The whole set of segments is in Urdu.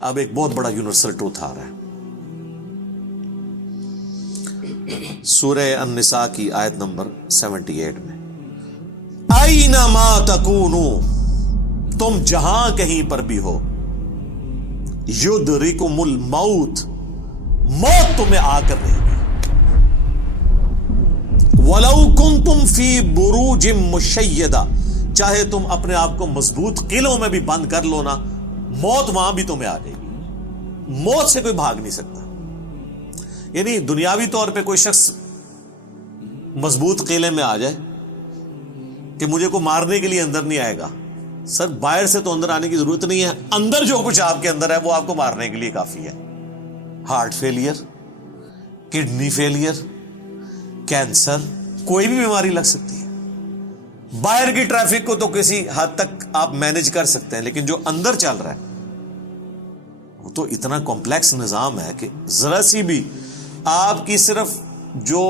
اب ایک بہت بڑا یونیورسل ٹروتھ آ رہا ہے. سورہ النساء کی آیت نمبر 78 میں، اینما تکونوا، تم جہاں کہیں پر بھی ہو، یدرکم الموت، موت تمہیں آ کر رہے گی. وَلَوْ كُنْتُمْ فِي بُرُوجٍ مُشَيَّدَةٍ، چاہے تم اپنے آپ کو مضبوط قلعوں میں بھی بند کر لو نا، موت وہاں بھی تمہیں آ جائے گی. موت سے کوئی بھاگ نہیں سکتا. یعنی دنیاوی طور پہ کوئی شخص مضبوط قلعے میں آ جائے کہ مجھے کو مارنے کے لیے اندر نہیں آئے گا، سر باہر سے تو اندر آنے کی ضرورت نہیں ہے، اندر جو کچھ آپ کے اندر ہے وہ آپ کو مارنے کے لیے کافی ہے. Heart failure, kidney failure, cancer, کوئی بھی بیماری لگ سکتی ہے. باہر کی ٹریفک کو تو کسی حد تک آپ مینج کر سکتے ہیں، لیکن جو اندر چل رہا ہے وہ تو اتنا کمپلیکس نظام ہے کہ ذرا سی بھی آپ کی صرف جو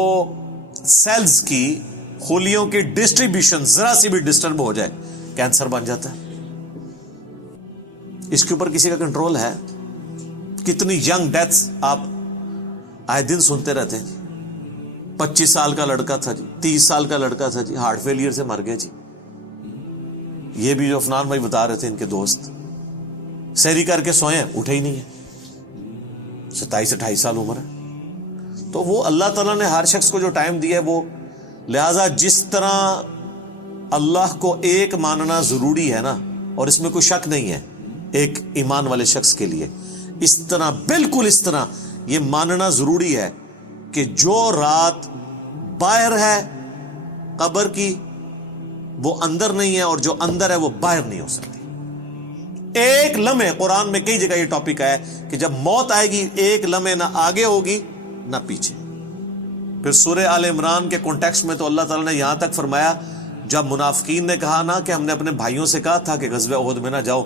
سیلز کی خلیوں کی ڈسٹریبیوشن ذرا سی بھی ڈسٹرب ہو جائے، کینسر بن جاتا ہے. اس کے اوپر کسی کا کنٹرول ہے؟ کتنی ینگ ڈیتھس آپ آئے دن سنتے رہتے ہیں. 25 سال کا لڑکا تھا جی، 30 سال کا لڑکا تھا جی، ہارٹ فیلئر سے مر گیا جی. یہ بھی جو افنان بھائی بتا رہے تھے ان کے دوست، سحری کر کے سوئے ہیں، اٹھے ہی نہیں ہے، 27-28 سال عمر ہے. تو وہ اللہ تعالیٰ نے ہر شخص کو جو ٹائم دیا ہے وہ، لہذا جس طرح اللہ کو ایک ماننا ضروری ہے نا، اور اس میں کوئی شک نہیں ہے ایک ایمان والے شخص کے لیے، اس طرح بالکل اس طرح یہ ماننا ضروری ہے کہ جو رات باہر ہے قبر کی وہ اندر نہیں ہے، اور جو اندر ہے وہ باہر نہیں ہو سکتی. ایک لمحے، قرآن میں کئی جگہ یہ ٹاپک ہے کہ جب موت آئے گی ایک لمحے نہ آگے ہوگی نہ پیچھے. پھر سورہ آل عمران کے کانٹیکسٹ میں تو اللہ تعالیٰ نے یہاں تک فرمایا، جب منافقین نے کہا نا کہ ہم نے اپنے بھائیوں سے کہا تھا کہ غزوہ احد میں نہ جاؤ،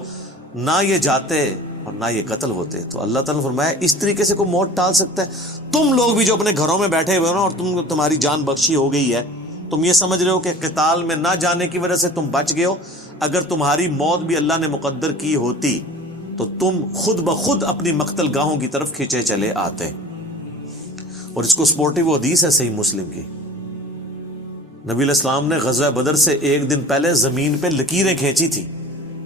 نہ یہ جاتے اور نہ یہ قتل ہوتے، تو اللہ تعالیٰ نے فرمایا اس طریقے سے کوئی موت ٹال سکتا ہے؟ تم لوگ بھی جو اپنے گھروں میں بیٹھے ہوئے ہو نا، اور تمہاری جان بخشی ہو گئی ہے، تم یہ سمجھ رہے ہو کہ قتال میں نہ جانے کی وجہ سے تم بچ گئے ہو. اگر تمہاری موت بھی اللہ نے مقدر کی ہوتی تو تم خود بخود اپنی مقتل گاہوں کی طرف کھینچے چلے آتے. اور اس کو سپورٹیو حدیث ہے صحیح مسلم کی، نبی علیہ السلام نے غزوہ بدر سے ایک دن پہلے زمین پہ لکیریں کھینچی تھی.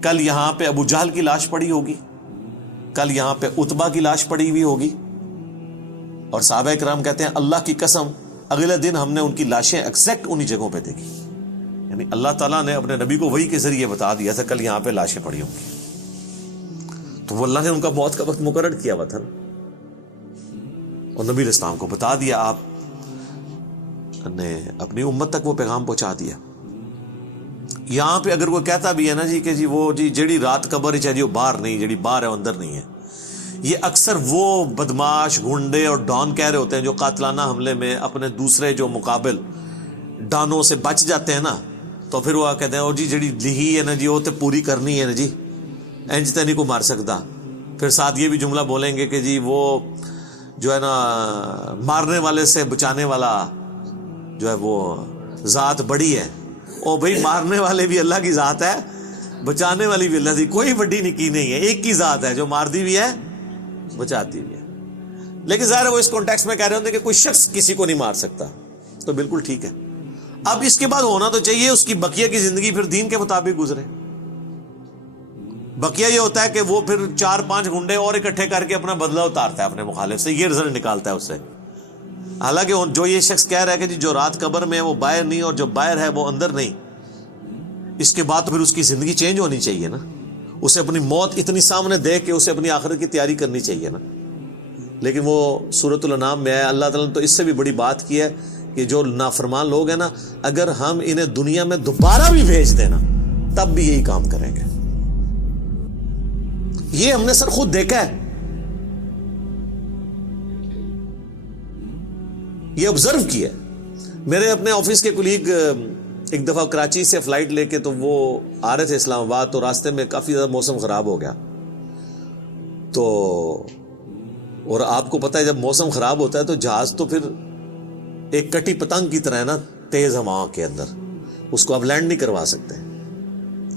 کل یہاں پہ ابو جہل کی لاش پڑی ہوگی، کل یہاں پہ عتبہ کی لاش پڑی ہوئی ہوگی، اور صحابہ کرام کہتے ہیں اللہ کی قسم اگلے دن ہم نے ان کی لاشیں ایگزیکٹ انہی جگہوں پہ دیکھی. یعنی اللہ تعالیٰ نے اپنے نبی کو وحی کے ذریعے بتا دیا تھا کل یہاں پہ لاشیں پڑی ہوں گی. تو وہ اللہ نے ان کا موت کا وقت مقرر کیا ہوا تھا نا، اور نبی علیہ السلام کو بتا دیا، آپ نے اپنی امت تک وہ پیغام پہنچا دیا. یہاں پہ اگر کوئی کہتا بھی ہے نا جی کہ جی وہ جی جڑی رات قبر ہی چاہیے وہ باہر نہیں، جڑی باہر ہے وہ اندر نہیں ہے، یہ اکثر وہ بدماش گنڈے اور ڈان کہہ رہے ہوتے ہیں جو قاتلانہ حملے میں اپنے دوسرے جو مقابل ڈانوں سے بچ جاتے ہیں نا، تو پھر وہ کہتے ہیں اور جی جڑی لہی ہے نا جی وہ تو پوری کرنی ہے نا جی، انج تے نہیں کو مار سکتا. پھر ساتھ یہ بھی جملہ بولیں گے کہ جی وہ جو ہے نا مارنے والے سے بچانے والا جو ہے وہ ذات بڑی ہے. او بھائی مارنے والے بھی اللہ کی ذات ہے، بچانے والی بھی اللہ کی، کوئی بڑی نکی نہیں ہے، ایک کی ذات ہے جو مارتی بھی ہے بچاتی بھی ہے. لیکن ظاہر ہے وہ اس کانٹیکسٹ میں کہہ رہے ہوتے ہیں کہ کوئی شخص کسی کو نہیں مار سکتا، تو بالکل ٹھیک ہے. اب اس کے بعد ہونا تو چاہیے اس کی بقیہ کی زندگی پھر دین کے مطابق گزرے. بقیہ یہ ہوتا ہے کہ وہ پھر 4-5 گنڈے اور اکٹھے کر کے اپنا بدلہ اتارتا ہے اپنے مخالف سے، یہ رزلٹ نکالتا ہے اس سے. حالانکہ جو یہ شخص کہہ رہا ہے کہ جی جو رات قبر میں ہے وہ باہر نہیں اور جو باہر ہے وہ اندر نہیں، اس کے بعد تو پھر اس کی زندگی چینج ہونی چاہیے نا، اسے اپنی موت اتنی سامنے دیکھ کے اسے اپنی آخرت کی تیاری کرنی چاہیے نا. لیکن وہ سورۃ الانعام میں آیا، اللہ تعالیٰ نے تو اس سے بھی بڑی بات کی ہے کہ جو نافرمان لوگ ہیں نا، اگر ہم انہیں دنیا میں دوبارہ بھی بھیج دینا تب بھی یہی کام کریں گے. یہ ہم نے سر خود دیکھا ہے، یہ آبزرو کیا ہے. میرے اپنے آفس کے کولیگ ایک دفعہ کراچی سے فلائٹ لے کے تو وہ آ رہے تھے اسلام آباد، تو راستے میں کافی زیادہ موسم خراب ہو گیا. تو اور آپ کو پتہ ہے جب موسم خراب ہوتا ہے تو جہاز تو پھر ایک کٹی پتنگ کی طرح ہے نا، تیز ہواؤں کے اندر اس کو آپ لینڈ نہیں کروا سکتے،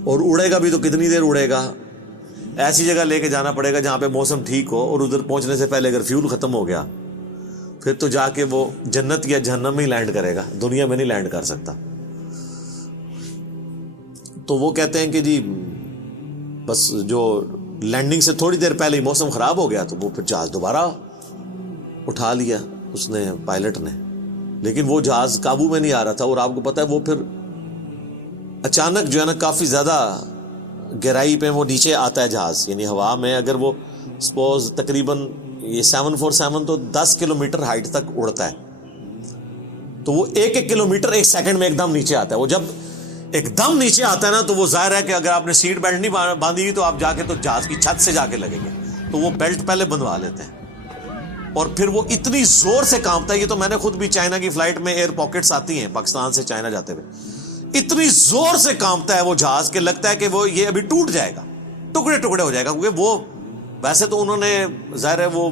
اور اڑے گا بھی تو کتنی دیر اڑے گا، ایسی جگہ لے کے جانا پڑے گا جہاں پہ موسم ٹھیک ہو، اور ادھر پہنچنے سے پہلے اگر فیول ختم ہو گیا پھر تو جا کے وہ جنت یا جہنم میں ہی لینڈ کرے گا، دنیا میں نہیں لینڈ کر سکتا۔ تو وہ کہتے ہیں کہ جی بس جو لینڈنگ سے تھوڑی دیر پہلے ہی موسم خراب ہو گیا تو وہ پھر جہاز دوبارہ اٹھا لیا اس نے، پائلٹ نے، لیکن وہ جہاز قابو میں نہیں آ رہا تھا۔ اور آپ کو پتا ہے وہ پھر اچانک جو ہے نا کافی زیادہ گہرائی پہ وہ نیچے آتا ہے جہاز، یعنی ہوا میں اگر وہ سپوز تقریباً یہ 747 تو 10 کلومیٹر ہائٹ تک اڑتا ہے، تو وہ ایک کلومیٹر 1 سیکنڈ میں ایک دم نیچے آتا ہے۔ وہ جب ایک دم نیچے آتا ہے نا تو وہ ظاہر ہے کہ اگر آپ نے سیٹ بیلٹ نہیں باندھی ہوئی تو آپ جا کے تو جہاز کی چھت سے جا کے لگیں گے، تو وہ بیلٹ پہلے بندھوا لیتے ہیں، اور پھر وہ اتنی زور سے کانپتا ہے۔ یہ تو میں نے خود بھی چائنا کی فلائٹ میں ایئر پاکٹس آتی ہیں پاکستان سے چائنا جاتے ہوئے، اتنی زور سے کانپتا ہے وہ جہاز کہ لگتا ہے کہ وہ یہ ابھی ٹوٹ جائے گا، ٹکڑے ٹکڑے ہو جائے گا، کیونکہ وہ ویسے تو انہوں نے ظاہر ہے وہ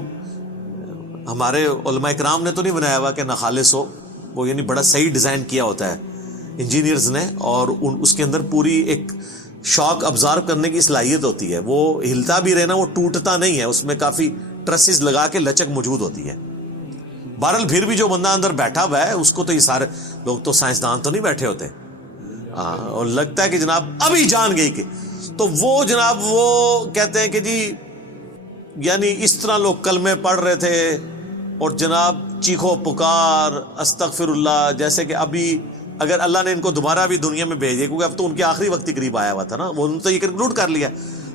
ہمارے علماء کرام نے تو نہیں بنایا ہوا کہ ناخالص ہو، وہ یعنی بڑا صحیح ڈیزائن کیا ہوتا ہے انجینئرز نے، اور اس کے اندر پوری ایک شاک ابزارو کرنے کی صلاحیت ہوتی ہے، وہ ہلتا بھی رہنا، وہ ٹوٹتا نہیں ہے، اس میں کافی ٹرسز لگا کے لچک موجود ہوتی ہے۔ بہرحال پھر بھی جو بندہ اندر بیٹھا ہوا ہے اس کو تو یہ سارے لوگ تو سائنسدان تو نہیں بیٹھے ہوتے، اور لگتا ہے کہ جناب ابھی جان گئی کہ، تو وہ جناب وہ کہتے ہیں کہ جی یعنی اس طرح لوگ کلمے پڑھ رہے تھے اور جناب چیخو پکار استغفر اللہ، جیسے کہ ابھی اگر اللہ نے ان کو دوبارہ بھی دنیا میں بھیج دیا، کیونکہ اب تو ان کے آخری وقت ہی قریب آیا ہوا تھا نا، وہ تو یہ کنکلوڈ کر لیا،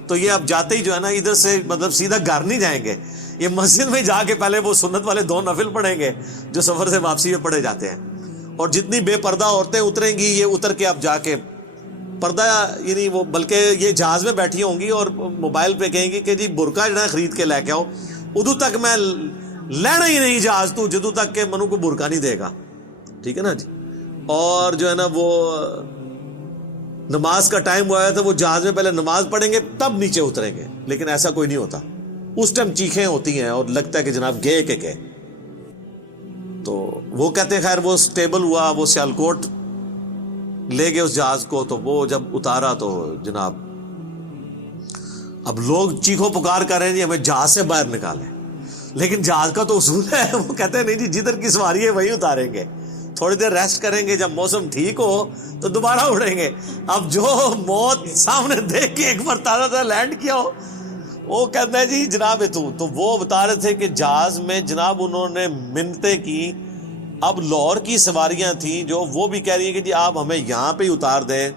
تو یہ اب جاتے ہی جو ہے نا ادھر سے مطلب سیدھا گھر نہیں جائیں گے، یہ مسجد میں جا کے پہلے وہ سنت والے 2 نفل پڑھیں گے جو سفر سے واپسی میں پڑھے جاتے ہیں، اور جتنی بے پردہ عورتیں اتریں گی یہ اتر کے اب جا کے پردہ یعنی وہ بلکہ یہ جہاز میں بیٹھی ہوں گی اور موبائل پہ کہیں گی کہ جی برقع جو ہے خرید کے لے کے آؤ، ادو تک میں لینا ہی نہیں جہاز تو جدو تک کہ منو کو برقع نہیں دے گا، ٹھیک ہے نا جی۔ اور جو ہے نا وہ نماز کا ٹائم ہوا ہے تو وہ جہاز میں پہلے نماز پڑھیں گے تب نیچے اتریں گے، لیکن ایسا کوئی نہیں ہوتا، اس ٹائم چیخیں ہوتی ہیں اور لگتا ہے کہ جناب گئے کہ گئے۔ تو وہ کہتے ہیں خیر وہ سٹیبل ہوا، وہ سیالکوٹ لے گئے اس جہاز کو، تو وہ جب اتارا تو جناب اب لوگ چیخو پکار کر رہے ہیں جی ہمیں جہاز سے باہر نکالیں، لیکن جہاز کا تو اصول ہے، وہ کہتے ہیں نہیں جی جدھر کی سواری ہے وہی اتاریں گے، تھوڑی دیر ریسٹ کریں گے، جب موسم ٹھیک ہو تو دوبارہ اڑیں گے۔ اب جو موت سامنے دیکھ کے ایک بار تازہ لینڈ کیا ہو، وہ کہتا ہے جی جناب تو وہ بتا رہے تھے کہ جہاز میں جناب انہوں نے منتیں کی، اب لاہور کی سواریاں تھیں جو وہ بھی کہہ رہی ہیں کہ جی آپ ہمیں یہاں پہ ہی اتار دیں،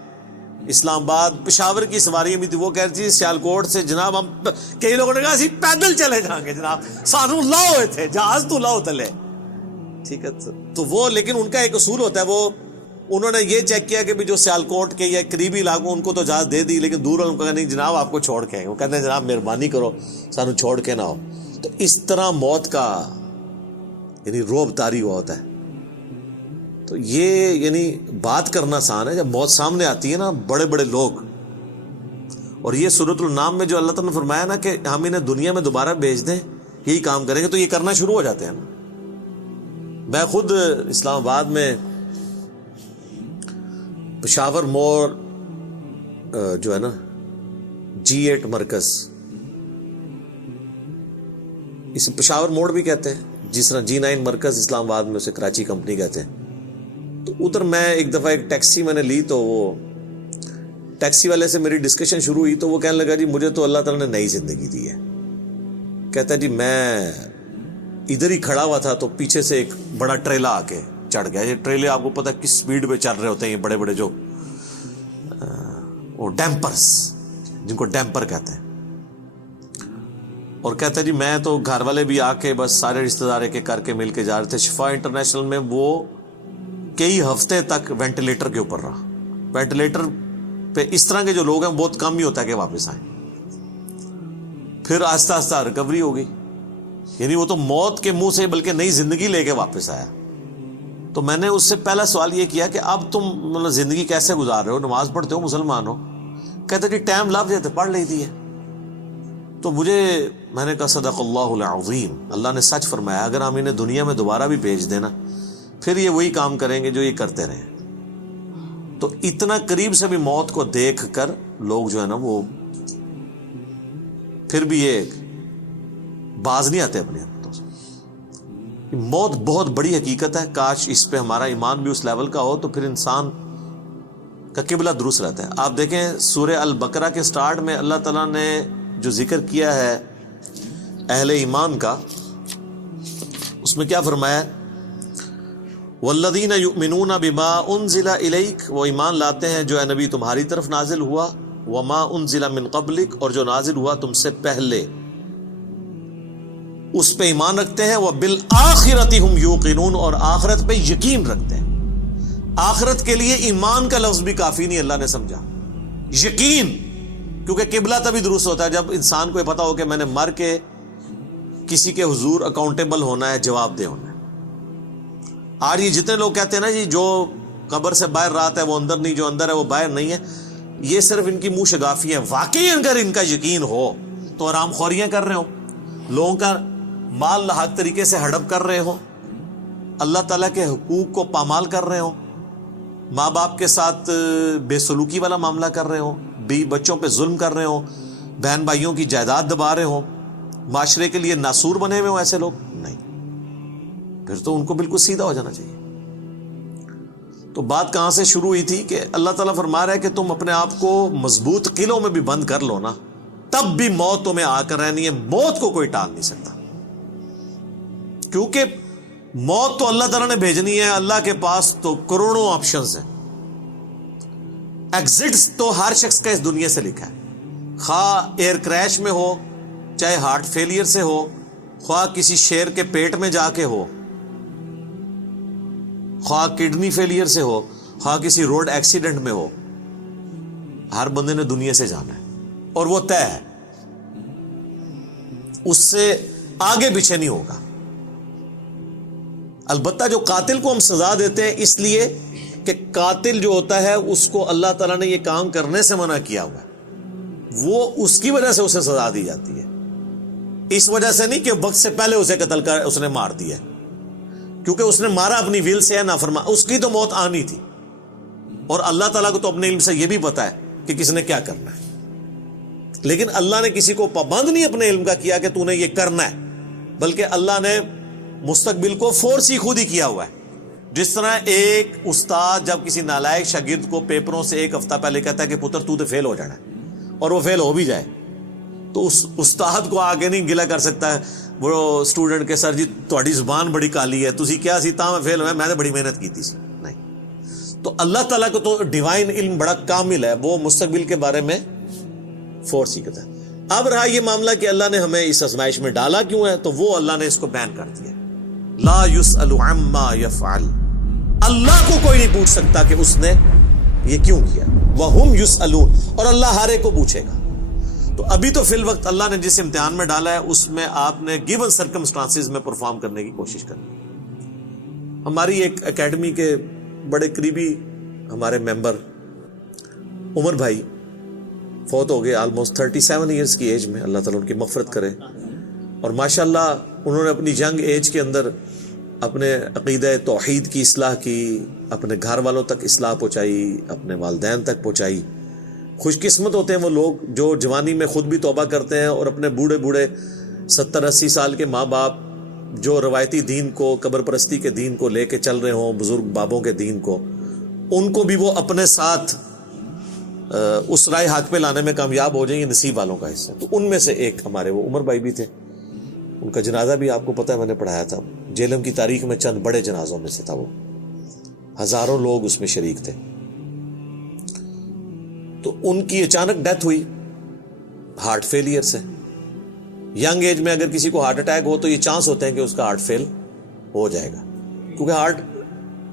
اسلام آباد پشاور کی سواریاں بھی تھی، وہ کہہ رہی تھی سیالکوٹ سے جناب ہم، کئی لوگوں نے کہا اسی پیدل چلے جائیں گے جناب، سانو لاؤ ہوئے تھے جہاز تو لاؤ تلے، ٹھیک ہے۔ تو وہ لیکن ان کا ایک اصول ہوتا ہے، وہ انہوں نے یہ چیک کیا کہ بھی جو سیالکوٹ کے یا قریبی علاقوں ان کو تو اجازت دے دی، لیکن دور والوں کو کہا نہیں جناب آپ کو چھوڑ کے، وہ کہتے ہیں جناب مہربانی کرو سانو چھوڑ کے نہ ہو۔ تو اس طرح موت کا یعنی روب طاری ہوا ہوتا ہے۔ تو یہ یعنی بات کرنا آسان ہے، جب موت سامنے آتی ہے نا بڑے بڑے لوگ، اور یہ سورۃ النام میں جو اللہ تعالیٰ نے فرمایا نا کہ ہم انہیں دنیا میں دوبارہ بھیج دیں یہی کام کریں گے، تو یہ کرنا شروع ہو جاتے ہیں نا۔ میں خود اسلام آباد میں پشاور موڑ جو ہے نا G8 مرکز، اسے پشاور موڑ بھی کہتے ہیں، جس طرح G9 مرکز اسلام آباد میں اسے کراچی کمپنی کہتے ہیں، تو ادھر میں ایک دفعہ ایک ٹیکسی میں نے لی، تو وہ ٹیکسی والے سے میری ڈسکشن شروع ہوئی، تو وہ کہنے لگا جی مجھے تو اللہ تعالیٰ نے نئی زندگی دی ہے، کہتا ہے جی میں ادھر ہی کھڑا ہوا تھا تو پیچھے سے ایک بڑا ٹریلا آ کے چڑھ گیا، یہ ٹریلے آپ کو پتہ کس سپیڈ پہ چل رہے ہوتے ہیں، یہ بڑے بڑے جو وہ ڈیمپرز جن کو ڈیمپر کہتے ہیں، اور کہتا ہے جی میں تو گھر والے بھی آ کے بس سارے رشتہ دار کے کر کے مل کے جا رہے تھے، شفا انٹرنیشنل میں وہ کئی ہفتے تک وینٹیلیٹر کے اوپر رہا، وینٹیلیٹر پہ اس طرح کے جو لوگ ہیں بہت کم ہی ہوتا ہے کہ واپس آئیں، پھر آہستہ آہستہ ریکوری ہو گئی، یعنی وہ تو موت کے منہ سے بلکہ نئی زندگی لے کے واپس آیا۔ تو میں نے اس سے پہلا سوال یہ کیا کہ اب تم مطلب زندگی کیسے گزار رہے ہو، نماز پڑھتے ہو، مسلمان ہو؟ کہتے جی ٹائم لگ جاتے پڑھ لیتی ہے۔ تو میں نے کہا صدق اللہ العظیم، اللہ نے سچ فرمایا، اگر ہم انہیں دنیا میں دوبارہ بھی بھیج دینا پھر یہ وہی کام کریں گے جو یہ کرتے رہے۔ تو اتنا قریب سے بھی موت کو دیکھ کر لوگ جو ہے نا وہ پھر بھی یہ باز نہیں آتے اپنے حرکتوں سے. موت بہت بڑی حقیقت ہے. کاش اس پہ ہمارا ایمان بھی اس لیول کا ہو تو پھر انسان کا قبلہ درست رہتا ہے. آپ دیکھیں سورہ البقرہ کے سٹارٹ میں اللہ تعالیٰ نے جو ذکر کیا ہے اہل ایمان کا, اس میں کیا فرمایا؟ والذین یؤمنون بما انزل الیک, وہ ایمان لاتے ہیں جو اے نبی تمہاری طرف نازل ہوا, وما انزل من قبلک, اور جو نازل ہوا تم سے پہلے, اس پہ ایمان رکھتے ہیں. وبالآخرۃ ہم یوقنون, اور آخرت پہ یقین رکھتے ہیں. آخرت کے لیے ایمان کا لفظ بھی کافی نہیں, اللہ نے سمجھا یقین, کیونکہ قبلہ تبھی درست ہوتا ہے جب انسان کو یہ پتا ہو کہ میں نے مر کے کسی کے حضور اکاؤنٹیبل ہونا ہے, جواب دہ ہونا ہے. آج یہ جتنے لوگ کہتے ہیں نا جی جو قبر سے باہر رات ہے وہ اندر نہیں, جو اندر ہے وہ باہر نہیں ہے, یہ صرف ان کی منہ شگافی ہے. واقعی اگر ان کا یقین ہو تو حرام خوریاں کر رہے ہو, لوگوں کا مال لاحق طریقے سے ہڑپ کر رہے ہو, اللہ تعالیٰ کے حقوق کو پامال کر رہے ہو, ماں باپ کے ساتھ بے سلوکی والا معاملہ کر رہے ہو, بیوی بچوں پہ ظلم کر رہے ہو, بہن بھائیوں کی جائیداد دبا رہے ہو, معاشرے کے لیے ناسور بنے ہوئے ہو, ایسے لوگ نہیں, پھر تو ان کو بالکل سیدھا ہو جانا چاہیے. تو بات کہاں سے شروع ہوئی تھی کہ اللہ تعالیٰ فرما رہا ہے کہ تم اپنے آپ کو مضبوط قلعوں میں بھی بند کر لو نا, تب بھی موت تمہیں آ کر رہنی ہے. موت کو کوئی ٹال نہیں سکتا, کیونکہ موت تو اللہ تعالیٰ نے بھیجنی ہے. اللہ کے پاس تو کروڑوں آپشنز ہیں. ایگزٹس تو ہر شخص کا اس دنیا سے لکھا ہے, خواہ ایئر کریش میں ہو, چاہے ہارٹ فیلئر سے ہو, خواہ کسی شیر کے پیٹ میں جا کے ہو, خواہ کڈنی فیلئر سے ہو, خواہ کسی روڈ ایکسیڈنٹ میں ہو, ہر بندے نے دنیا سے جانا ہے اور وہ طے ہے, اس سے آگے پیچھے نہیں ہوگا. البتہ جو قاتل کو ہم سزا دیتے ہیں اس لیے کہ قاتل جو ہوتا ہے اس کو اللہ تعالیٰ نے یہ کام کرنے سے منع کیا ہوا ہے, وہ اس کی وجہ سے اسے سزا دی جاتی ہے, اس وجہ سے نہیں کہ وقت سے پہلے اسے قتل کر اس نے مار دیا, کیونکہ اس نے مارا اپنی ویل سے ہے, نافرمان, اس کی تو موت آنی تھی. اور اللہ تعالیٰ کو تو اپنے علم سے یہ بھی پتا ہے کہ کس نے کیا کرنا ہے, لیکن اللہ نے کسی کو پابند نہیں اپنے علم کا کیا کہ تو نے یہ کرنا ہے, بلکہ اللہ نے مستقبل کو فورس ہی خود ہی کیا ہوا ہے. جس طرح ایک استاد جب کسی نالائق شاگرد کو پیپروں سے ایک ہفتہ پہلے کہتا ہے کہ پتر تو فیل ہو جانا ہے, اور وہ فیل ہو بھی جائے, تو اس استاد کو آگے نہیں گلا کر سکتا ہے وہ اسٹوڈنٹ کے, سر جی تہاڈی زبان بڑی کالی ہے, تسی کیا سی تاں میں فیل ہویا, میں نے بڑی محنت کی تھی. نہیں, تو اللہ تعالیٰ کو تو ڈیوائن علم بڑا کامل ہے, وہ مستقبل کے بارے میں فورس ہی کرتا ہے. اب رہا یہ معاملہ کہ اللہ نے ہمیں اس آزمائش میں ڈالا کیوں ہے, تو وہ اللہ نے اس کو بیان کر دیا, لا یسأل عما یفعل, اللہ کو کوئی نہیں پوچھ سکتا کہ اس نے یہ کیوں کیا, وہم یسألون, اور اللہ ہر ایک کو پوچھے گا. تو ابھی تو فی الوقت اللہ نے جس امتحان میں ڈالا ہے اس میں آپ نے گیون سرکمسٹانسز میں پرفارم کرنے کی کوشش کرنی. ہماری ایک اکیڈمی کے بڑے قریبی ہمارے ممبر عمر بھائی فوت ہو گئے آلموسٹ 37 ایئرس کی ایج میں, اللہ تعالیٰ ان کی مغفرت کرے. اور ماشاءاللہ انہوں نے اپنی ینگ ایج کے اندر اپنے عقیدہ توحید کی اصلاح کی, اپنے گھر والوں تک اصلاح پہنچائی, اپنے والدین تک پہنچائی. خوش قسمت ہوتے ہیں وہ لوگ جو جوانی میں خود بھی توبہ کرتے ہیں اور اپنے بوڑھے بوڑھے 70-80 سال کے ماں باپ جو روایتی دین کو, قبر پرستی کے دین کو لے کے چل رہے ہوں, بزرگ بابوں کے دین کو, ان کو بھی وہ اپنے ساتھ اس رائے حق پہ لانے میں کامیاب ہو جائیں, یہ نصیب والوں کا حصہ. تو ان میں سے ایک ہمارے وہ عمر بھائی بھی تھے, ان کا جنازہ بھی آپ کو پتہ ہے میں نے پڑھایا تھا. جیلم کی تاریخ میں چند بڑے جنازوں میں سے تھا وہ, ہزاروں لوگ اس میں شریک تھے. تو ان کی اچانک ڈیتھ ہوئی ہارٹ فیلئر سے. ینگ ایج میں اگر کسی کو ہارٹ اٹیک ہو تو یہ چانس ہوتے ہیں کہ اس کا ہارٹ فیل ہو جائے گا, کیونکہ ہارٹ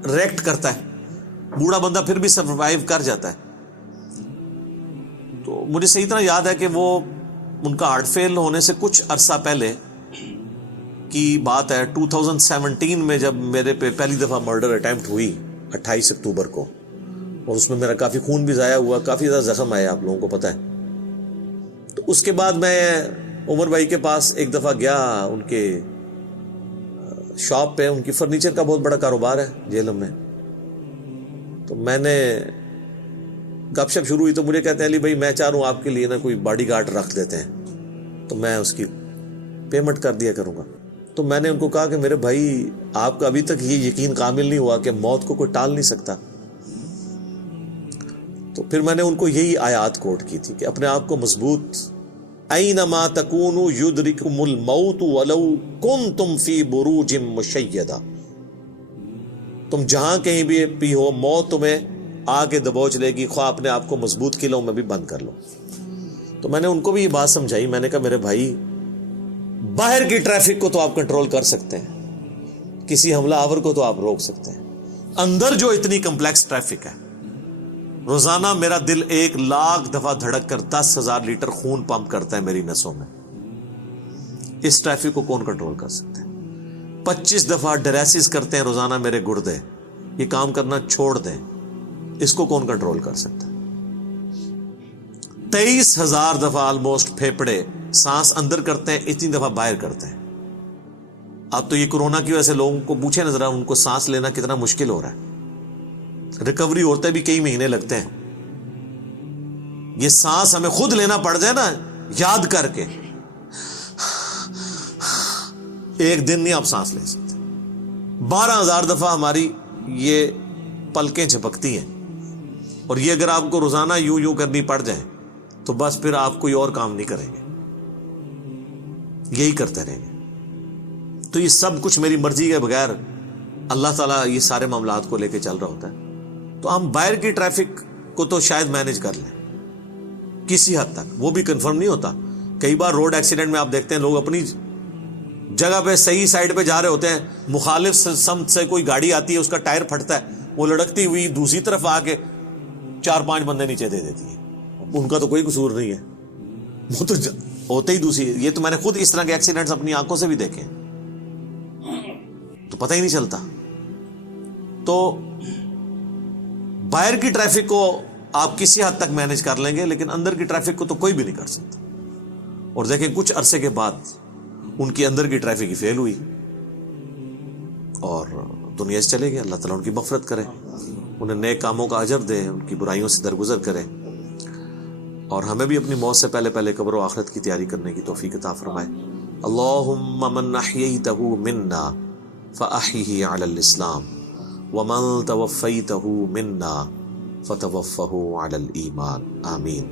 ریئیکٹ کرتا ہے, بوڑھا بندہ پھر بھی سروائیو کر جاتا ہے. تو مجھے صحیح طرح یاد ہے کہ وہ ان کا ہارٹ فیل ہونے سے کچھ عرصہ پہلے کی بات ہے, 2017 میں جب میرے پہ پہلی دفعہ مرڈر اٹیمپٹ ہوئی 28 اکتوبر کو, اور اس میں میرا کافی خون بھی ضائع ہوا, کافی زیادہ زخم آئے, آپ لوگوں کو پتہ ہے. تو اس کے بعد میں عمر بھائی کے پاس ایک دفعہ گیا, ان کے شاپ پہ, ان کی فرنیچر کا بہت بڑا کاروبار ہے جیلم میں. تو میں نے گپ شپ شروع ہوئی تو مجھے کہتے ہیں علی بھائی میں چاہ رہا ہوں آپ کے لیے نا کوئی باڈی گارڈ رکھ دیتے ہیں تو میں اس کی پیمنٹ کر دیا کروں گا. تو میں نے ان کو کہا کہ میرے بھائی آپ کا ابھی تک یہ یقین کامل نہیں ہوا کہ موت کو کوئی ٹال نہیں سکتا. تو پھر میں نے ان کو یہی آیات کوٹ کی تھی کہ اپنے آپ کو مضبوط، اینما تکونوا یدرککم الموت ولو کنتم فی بروج مشیدہ، تم جہاں کہیں بھی ہو موت تمہیں آ کے دبوچ لے گی، خواہ اپنے آپ کو مضبوط قلعوں میں بھی بند کر لو. تو میں نے ان کو بھی یہ بات سمجھائی. میں نے کہا میرے بھائی باہر کی ٹریفک کو تو آپ کنٹرول کر سکتے ہیں، کسی حملہ آور کو تو آپ روک سکتے ہیں، اندر جو اتنی کمپلیکس ٹریفک ہے، روزانہ میرا دل 1,00,000 دفعہ دھڑک کر 10,000 لیٹر خون پمپ کرتا ہے میری نسوں میں، اس ٹریفک کو کون کنٹرول کر سکتے ہیں؟ 25 دفعہ ڈریسز کرتے ہیں روزانہ میرے گردے، یہ کام کرنا چھوڑ دیں، اس کو کون کنٹرول کر سکتا ہے؟ 23,000 دفعہ آلموسٹ پھیپڑے سانس اندر کرتے ہیں، اتنی دفعہ باہر کرتے ہیں. اب تو یہ کورونا کی وجہ سے لوگوں کو پوچھے نظر ان کو سانس لینا کتنا مشکل ہو رہا ہے، ریکوری ہوتے بھی کئی مہینے لگتے ہیں. یہ سانس ہمیں خود لینا پڑ جائے نا یاد کر کے، ایک دن نہیں آپ سانس لے سکتے. 12,000 دفعہ ہماری یہ پلکیں جھپکتی ہیں، اور یہ اگر آپ کو روزانہ یوں کرنی پڑ جائے تو بس پھر آپ کوئی اور کام نہیں کریں گے، یہی کرتے رہیں گے. تو یہ سب کچھ میری مرضی کے بغیر اللہ تعالیٰ یہ سارے معاملات کو لے کے چل رہا ہوتا ہے. تو ہم باہر کی ٹریفک کو تو شاید مینج کر لیں کسی حد تک، وہ بھی کنفرم نہیں ہوتا. کئی بار روڈ ایکسیڈنٹ میں آپ دیکھتے ہیں لوگ اپنی جگہ پہ صحیح سائڈ پہ جا رہے ہوتے ہیں، مخالف سمت سے کوئی گاڑی آتی ہے، اس کا ٹائر پھٹتا ہے، وہ لڑکتی ہوئی دوسری طرف آ کے 4-5 بندے نیچے دے دیتی ہے. ان کا تو کوئی قصور نہیں ہے، وہ تو ہوتے ہی دوسری. یہ تو میں نے خود اس طرح کے ایکسیڈنٹس اپنی آنکھوں سے بھی دیکھے، تو پتہ ہی نہیں چلتا. تو باہر کی ٹریفک کو آپ کسی حد تک مینج کر لیں گے، لیکن اندر کی ٹریفک کو تو کوئی بھی نہیں کر سکتا. اور دیکھیں کچھ عرصے کے بعد ان کی اندر کی ٹریفک ہی فیل ہوئی اور دنیا سے چلے گئے. اللہ تعالیٰ ان کی مغفرت کرے، انہیں نیک کاموں کا اجر دے، ان کی برائیوں سے درگزر کرے، اور ہمیں بھی اپنی موت سے پہلے پہلے قبر و آخرت کی تیاری کرنے کی توفیق عطا فرمائے. اللہم من احییتہ منا فاحیہ علی الاسلام ومن توفیتہ منا فتوفہ علی الایمان. آمین.